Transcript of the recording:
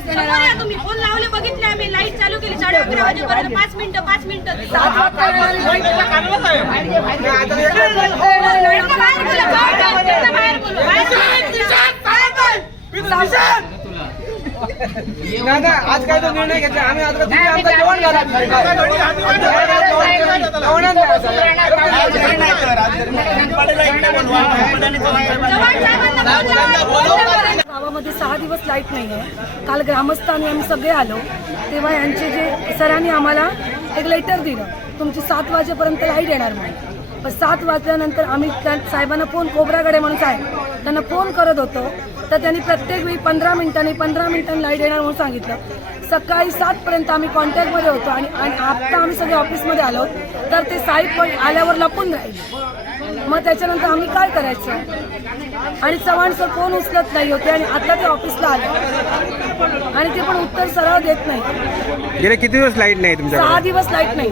तुम्ही फोन लावले बघितले आम्ही. लाइट चालू केली साडे अकरा वाजेपर्यंत. पाच मिनिटं पाच मिनिटं. आज काय तो निर्णय घेतला? आम्ही आता तुम्ही आमचं जेवण घाला जेवणच सहा दिवस लाइट नाही आहे काल ग्रामस्थ आम्ही सगळे आलो. तेव्हा यांचे जे सरांनी आम्हाला एक लेटर दिलं. तुमची सात वाजेपर्यंत लाइट येणार म्हणून. पण सात वाजल्यानंतर आम्ही त्या साहेबांना फोन कोबरागडे म्हणून साहेब त्यांना फोन करत होतो. तर त्यांनी प्रत्येक वेळी पंधरा मिनिटांनी पंधरा मिनिटांनी लाइट येणार म्हणून सांगितलं. सकाळी सातपर्यंत आम्ही कॉन्टॅक्टमध्ये होतो आणि आत्ता आम्ही सगळे ऑफिसमध्ये आलो. तर ते साहेब पण आल्यावर लपून राहिले. मग त्याच्यानंतर आम्ही काय करायचं? आणि चव्हाण सर फोन उचलत नाही होते आणि आता ते ऑफिसला आले. आणि ते पण उत्तर सरळ देत नाही. गेले किती दिवस लाइट नाही सहा दिवस लाइट नाही.